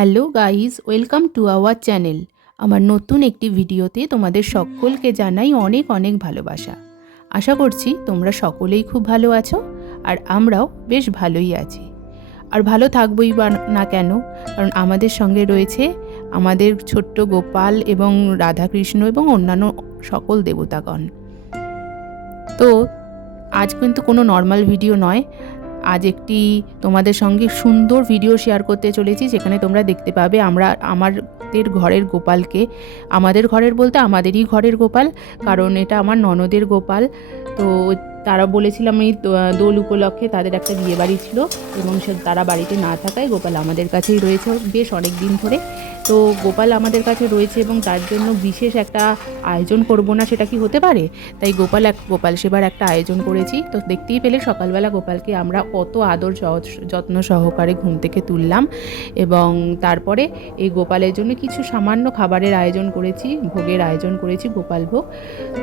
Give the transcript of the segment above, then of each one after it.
Hello guys, welcome to our channel. আমার নতুন একটি ভিডিওতে তোমাদের সকলকে জানাই অনেক অনেক ভালোবাসা। আশা করছি তোমরা সকলেই খুব ভালো আছো, আর আমরাও বেশ ভালোই আছি। আর ভালো থাকবোই বা না কেন, কারণ আমাদের সঙ্গে রয়েছে আমাদের ছোট্ট গোপাল এবং রাধাকৃষ্ণ এবং অন্যান্য সকল দেবতাগণ। তো আজ কিন্তু কোনো নর্মাল ভিডিও নয়, আজ একটি তোমাদের সঙ্গে সুন্দর ভিডিও শেয়ার করতে চলেছি, যেখানে তোমরা দেখতে পাবে আমাদের ঘরের গোপালকে, আমাদের ঘরের বলতে আমাদেরই ঘরের গোপাল, কারণ এটা আমার ননদের গোপাল। তো তারা বলেছিলাম এই দোল উপলক্ষে তাদের একটা বিয়ে বাড়ি ছিল, এবং তারা বাড়িতে না থাকায় গোপাল আমাদের কাছেই রয়েছে বেশ অনেক দিন ধরে। তো গোপাল আমাদের কাছে রয়েছে এবং তার জন্য বিশেষ একটা আয়োজন করব না, সেটা কি হতে পারে? তাই গোপাল সেবার একটা আয়োজন করেছি। তো দেখতেই পেলে সকালবেলা গোপালকে আমরা কত আদর যত্ন সহকারে ঘুম থেকে তুললাম, এবং তারপরে এই গোপালের জন্য কিছু সামান্য খাবারের আয়োজন করেছি, ভোগের আয়োজন করেছি, গোপাল ভোগ।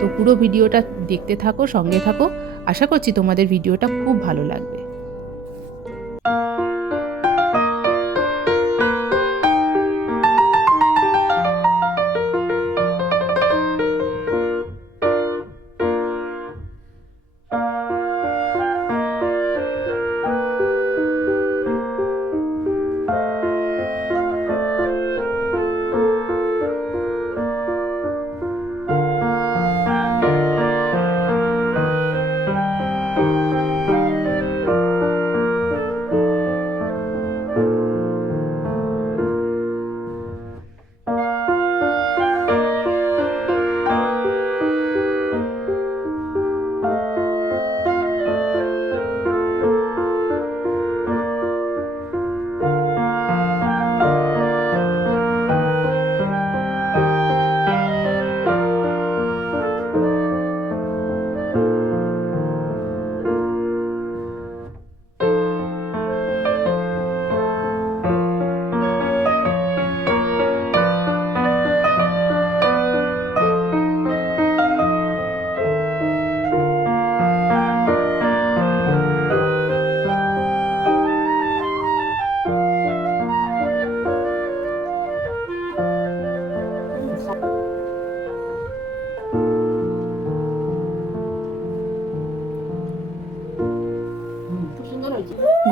তো পুরো ভিডিওটা দেখতে থাকো, সঙ্গে থাকো। আশা করছি তোমাদের ভিডিওটা খুব ভালো লাগবে।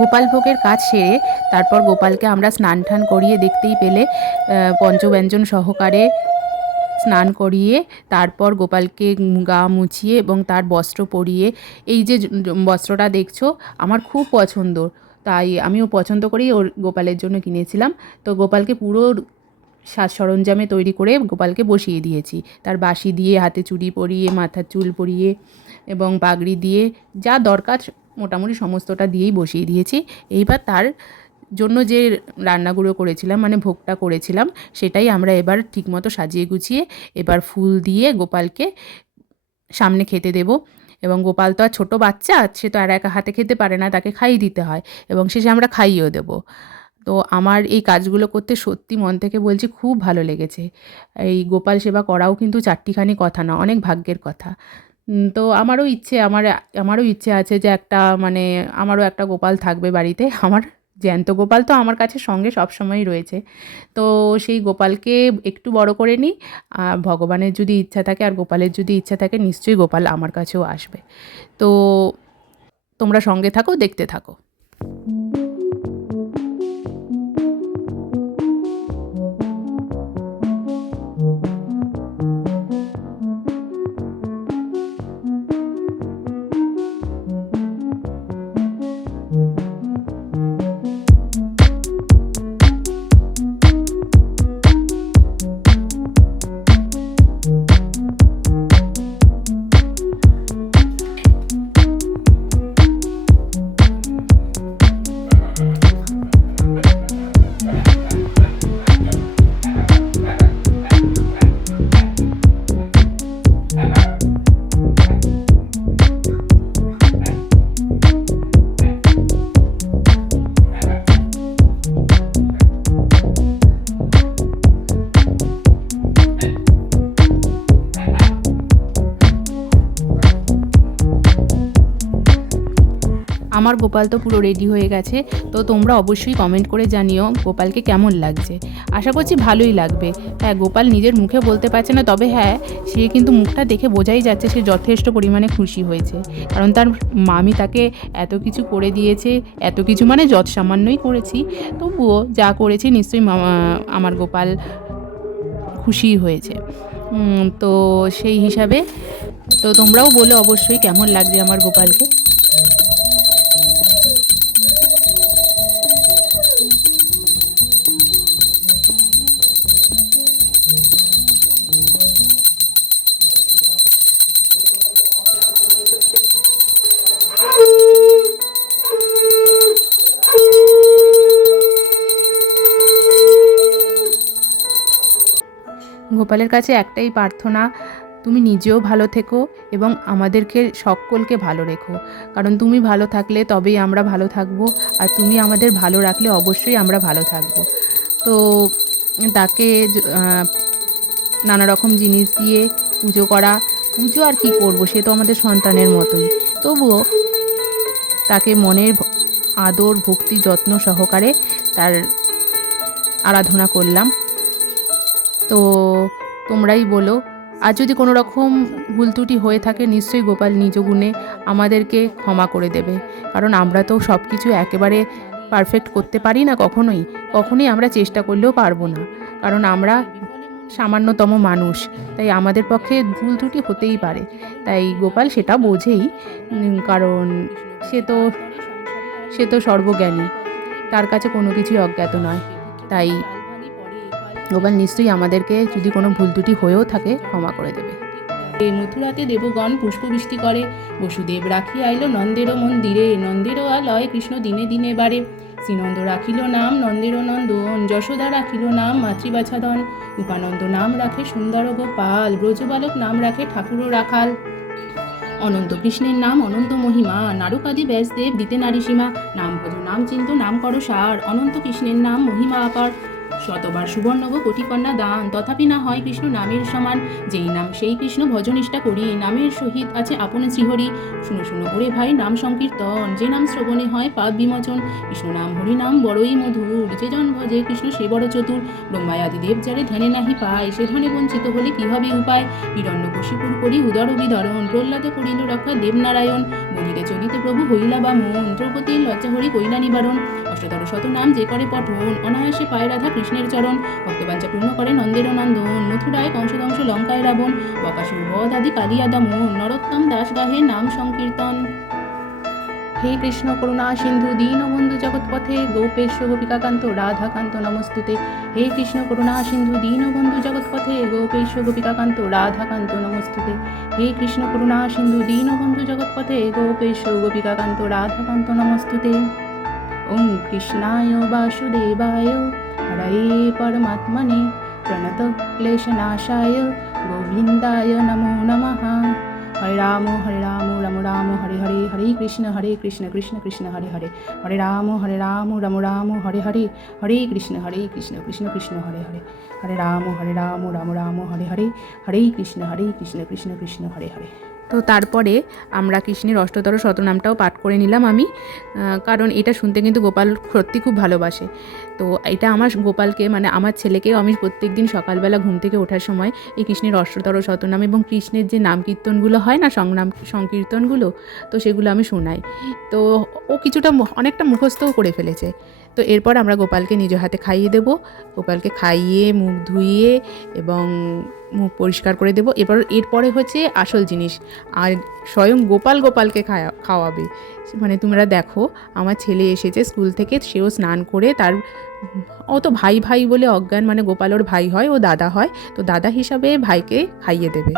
গোপাল ভোগের কাজ সেরে তারপর গোপালকে আমরা স্নান টান করিয়ে, দেখতেই পেলে পঞ্চব্যঞ্জন সহকারে স্নান করিয়ে তারপর গোপালকে গা মুছিয়ে এবং তার বস্ত্র পরিয়ে, এই যে বস্ত্রটা দেখছো আমার খুব পছন্দ, তাই আমিও পছন্দ করেই ওর গোপালের জন্য কিনেছিলাম। তো গোপালকে পুরো সাজ সরঞ্জামে তৈরি করে গোপালকে বসিয়ে দিয়েছি, তার বাঁশি দিয়ে, হাতে চুড়ি পরিয়ে, মাথার চুল পরিয়ে এবং পাগড়ি দিয়ে, যা দরকার মোটামুটি সমস্তটা দিয়েই বসিয়ে দিয়েছি। এইবার তার জন্য যে রান্নাগুলো করেছিলাম, মানে ভোগটা করেছিলাম, সেটাই আমরা এবার ঠিকমতো সাজিয়ে গুছিয়ে এবার ফুল দিয়ে গোপালকে সামনে খেতে দেব। এবং গোপাল তো আর ছোটো বাচ্চা, সে তো আর একা হাতে খেতে পারে না, তাকে খাইয়ে দিতে হয় এবং শেষে আমরা খাইয়েও দেব। তো আমার এই কাজগুলো করতে সত্যি মন থেকে বলছি খুব ভালো লেগেছে। এই গোপাল সেবা করাও কিন্তু চারটিখানি কথা না, অনেক ভাগ্যের কথা। তো আমারও ইচ্ছে আছে যে আমারও একটা গোপাল থাকবে বাড়িতে। আমার জ্যান্ত গোপাল তো আমার কাছে সঙ্গে সবসময়ই রয়েছে। তো সেই গোপালকে একটু বড় করে নিই, আর ভগবানের যদি ইচ্ছা থাকে আর গোপালের যদি ইচ্ছা থাকে, নিশ্চয়ই গোপাল আমার কাছেও আসবে। তো তোমরা সঙ্গে থাকো, দেখতে থাকো। আমার গোপাল তো পুরো রেডি হয়ে গেছে। তো তোমরা অবশ্যই কমেন্ট করে জানিও গোপালকে কেমন লাগছে। আশা করছি ভালোই লাগবে। হ্যাঁ, গোপাল নিজের মুখে বলতে পারছে না, তবে হ্যাঁ সে কিন্তু মুখটা দেখে বোঝাই যাচ্ছে সে যথেষ্ট পরিমাণে খুশি হয়েছে। কারণ তার মামি তাকে এত কিছু করে দিয়েছে, এত কিছু মানে যৎ সামান্যই করেছি, তবুও যা করেছি নিশ্চয়ই আমার গোপাল খুশি হয়েছে। তো সেই হিসাবে তো তোমরাও বলো অবশ্যই কেমন লাগছে আমার গোপালকে। গোপালের কাছে একটাই প্রার্থনা, তুমি নিজেও ভালো থেকো এবং আমাদেরকে সকলকে ভালো রেখো। কারণ তুমি ভালো থাকলে তবেই আমরা ভালো থাকবো, আর তুমি আমাদের ভালো রাখলে অবশ্যই আমরা ভালো থাকবো। তো তাকে নানা রকম জিনিস দিয়ে পুজো করা, পুজো আর কি করব, সে তো আমাদের সন্তানের মতোই, তবুও তাকে মনের আদর ভক্তি যত্ন সহকারে তার আরাধনা করলাম। তো তোমরাই বলো, আর যদি কোনো রকম ভুল ত্রুটি হয়ে থাকে নিশ্চয়ই গোপাল নিজ গুণে আমাদেরকে ক্ষমা করে দেবে। কারণ আমরা তো সব কিছু একেবারে পারফেক্ট করতে পারি না, কখনোই আমরা চেষ্টা করলেও পারবো না। কারণ আমরা সামান্যতম মানুষ, তাই আমাদের পক্ষে ভুল ত্রুটি হতেই পারে। তাই গোপাল সেটা বোঝেই, কারণ সে তো সর্বজ্ঞানী, তার কাছে কোনো কিছুই অজ্ঞাত নয়। তাই গোপাল নিশ্চয়ই আমাদেরকে যদি কোনো ভুল ত্রুটি হয়েও থাকে ক্ষমা করে দেবে। মথুরাতে দেবগণ পুষ্পবৃষ্টি করে, বসুদেব রাখি আইল নন্দেরও মন্দিরে, নন্দেরও আলয় কৃষ্ণ দিনে দিনে বাড়ে। শ্রীনন্দ রাখিল নাম নন্দেরও নন্দন, যশোদা রাখিল নাম মাতৃবাছাদন। উপানন্দ নাম রাখে সুন্দর গোপাল, ব্রজবালক নাম রাখে ঠাকুরও রাখাল। অনন্ত কৃষ্ণের নাম অনন্ত মহিমা, নারকাদি ব্যাসদেব দিতে নারী সীমা। নাম ভজ নাম চিন্ত নাম করো সার, অনন্ত কৃষ্ণের নাম মহিমা অপার। শতবার সুবর্ণব কোটি কন্যা দান, তথাপি না হয় কৃষ্ণ নামের সমান। যেই নাম সেই কৃষ্ণ ভজনিষ্ঠা করি, নামের সহিত আছে আপন শ্রীহরি। শুনো শুনো ওরে ভাই নাম সংকীর্তন, যে নাম শ্রবণে হয় পাপ বিমোচন। কৃষ্ণ নাম হরি নাম বড়ই মধুর, যে জন ভজে কৃষ্ণ সে বড় চতুর। ব্রহ্মায় আদিদেব যারে ধ্যানে নাহি পায়, সে ধনে বঞ্চিত হলে কি হবে উপায়। হিরণ্যকশিপুর করি উদর বিদরণ, প্রহ্লাদে করিল রক্ষা দেবনারায়ণ। বলিতে চলিতে প্রভু হইলা বামন, দ্রৌপদীর লজ্জা হরি কইলা নিবারণ। অষ্টতর শত নাম যে করে পঠন, অনায়াসে পায় রাধা কৃষ্ণের চরণ। ভক্তবাঞ্ছা পূর্ণ করে নন্দের নন্দন, মথুরায় কংসদংশ লঙ্কায় রাবণ। বকাসুর বধ আদি কালিয়া দমন, নরোত্তম দাস গাহে নাম সংকীর্তন। হে কৃষ্ণ করুণা সিন্ধু দীনবন্ধু জগৎপথে, গোপেশ গোপিকাকান্ত রাধাকান্ত নমস্তুতে। হে কৃষ্ণ করুণা সিন্ধু দীনবন্ধু জগৎপথে, গোপেশ গোপিকাকান্ত রাধাকান্ত নমস্তুতে। হে কৃষ্ণ করুণা সিন্ধু দীনবন্ধু জগৎপথে, গোপেশ গোপিকাকান্ত রাধাকান্ত নমস্তুতে। ওম কৃষ্ণায় বাসুদেবায় হরয়ে পরমাত্মনে, প্রণত ক্লেশনাশায় গোবিন্দায় নমো নমঃ। হরে রাম রাম রাম হরে হরে, হরে কৃষ্ণ কৃষ্ণ কৃষ্ণ হরে হরে। হরে রাম রাম রাম হরে হরে, হরে কৃষ্ণ কৃষ্ণ কৃষ্ণ হরে হরে। হরে রাম রাম রাম হরে হরে, হরে কৃষ্ণ কৃষ্ণ কৃষ্ণ হরে হরে। তো তারপরে আমরা কৃষ্ণের অষ্টতর শতনামটাও পাঠ করে নিলাম আমি, কারণ এটা শুনতে কিন্তু গোপাল সত্যি খুব ভালোবাসে। তো এটা আমার গোপালকে মানে আমার ছেলেকেও আমি প্রত্যেক দিন সকালবেলা ঘুম থেকে ওঠার সময় এই কৃষ্ণের অষ্টতর শতনাম এবং কৃষ্ণের যে নাম কীর্তনগুলো হয় না, সংকীর্তনগুলো, তো সেগুলো আমি শোনাই। তো ও কিছুটা অনেকটা মুখস্থও করে ফেলেছে। তো এরপর আমরা গোপালকে নিজ হাতে খাইয়ে দেব, গোপালকে খাইয়ে মুখ ধুইয়ে এবং মুখ পরিষ্কার করে দেবো। এরপরে হচ্ছে আসল জিনিস, আর স্বয়ং গোপালকে খাওয়াবে। মানে তোমরা দেখো আমার ছেলে এসেছে স্কুল থেকে, সেও স্নান করে তার, ও তো ভাই ভাই বলে অজ্ঞান, মানে গোপাল ওর ভাই হয়, ও দাদা হয়, তো দাদা হিসাবে ভাইকে খাইয়ে দেবে।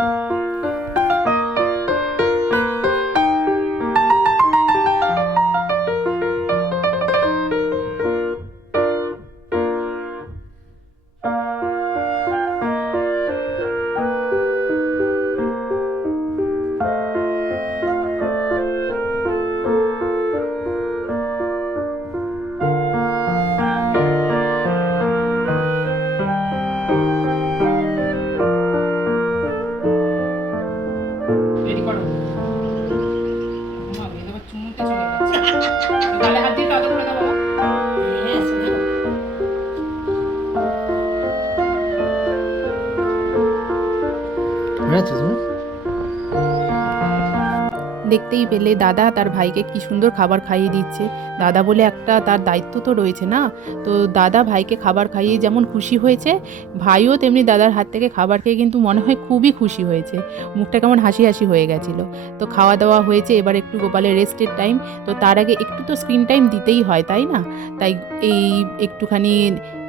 ঘোরাচ্ছো তুমি? দেখতেই পেলে দাদা তার ভাইকে কি সুন্দর খাবার খাইয়ে দিচ্ছে। দাদা বলে একটা তার দায়িত্ব তো রয়েছে না, তো দাদা ভাইকে খাবার খাইয়ে যেমন খুশি হয়েছে, ভাইও তেমনি দাদার হাত থেকে খাবার খেয়ে কিন্তু মনে হয় খুবই খুশি হয়েছে, মুখটা কেমন হাসি হাসি হয়ে গেছিলো। তো খাওয়া দাওয়া হয়েছে, এবার একটু গোপালের রেস্টের টাইম, তো তার আগে একটু তো স্ক্রিন টাইম দিতেই হয় তাই না, তাই এই একটুখানি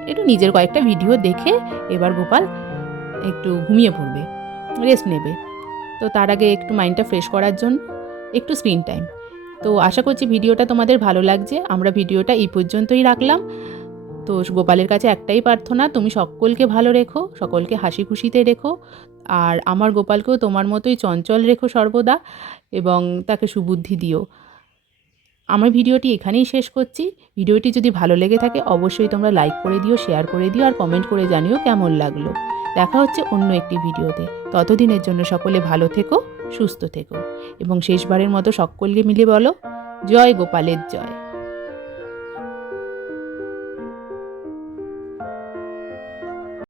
একটু নিজের কয়েকটা ভিডিও দেখে এবার গোপাল একটু ঘুমিয়ে পড়বে, রেস্ট নেবে। তো তার আগে একটু মাইন্ডটা ফ্রেশ করার জন্য একটু স্ক্রিন টাইম। তো আশা করছি ভিডিওটা তোমাদের ভালো লাগছে। আমরা ভিডিওটা এই পর্যন্তই রাখলাম। তো গোপালের কাছে একটাই প্রার্থনা, তুমি সকলকে ভালো রেখো, সকলকে হাসি খুশিতে রেখো, আর আমার গোপালকেও তোমার মতোই চঞ্চল রেখো সর্বদা, এবং তাকে সুবুদ্ধি দিও। আমার ভিডিওটি এখানেই শেষ করছি। ভিডিওটি যদি ভালো লেগে থাকে অবশ্যই তোমরা লাইক করে দিও, শেয়ার করে দিও, আর কমেন্ট করে জানিও কেমন লাগলো। দেখা হচ্ছে অন্য একটি ভিডিওতে। ততদিনের জন্য সকলে ভালো থেকো, সুস্থ থেকো, এবং শেষবারের মতো সকলকে মিলে বলো, জয় গোপালের জয়।